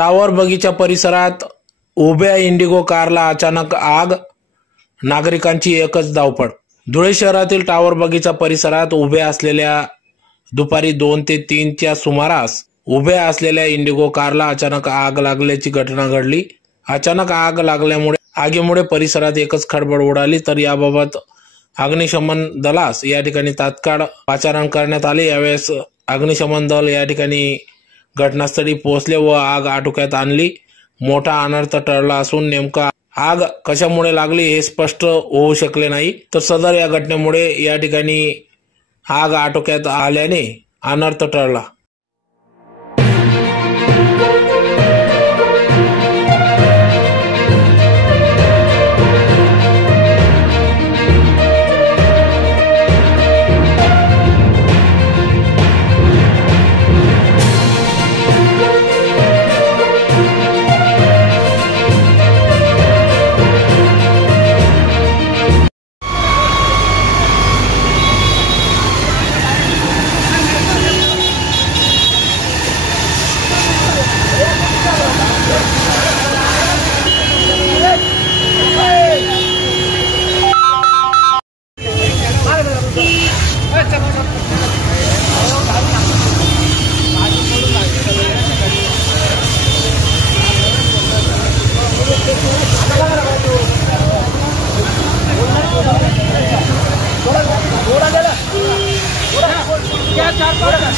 Tower बगीचा परिसरात उभ्या इंडिगो कारला अचानक आग, नागरिकांची एकच धावपळ। धुळे शहरातील टावर बगीचा परिसरात उभ्या असलेल्या दुपारी 2 ते 3 च्या सुमारास उभ्या असलेल्या इंडिगो कारला अचानक आग लागल्याची घटना घडली। अचानक आग लागल्यामुळे आगीमुळे परिसरात एकच खळबळ उडाली। तर याबाबत अग्निशमन दलास या ठिकाणी तात्काळ पाचारण करण्यात आले। यावेळेस अग्निशमन दल या ठिकाणी घटनास्थळी पोहोचले व आग आटोक्यात आणली। मोठा अनर्थ टळला असून नेमका आग कशामुळे लागली हे स्पष्ट होऊ शकले नाही। तर सदर या घटनेमुळे या ठिकाणी आग आटोक्यात आल्याने अनर्थ टळला। क्या 4-5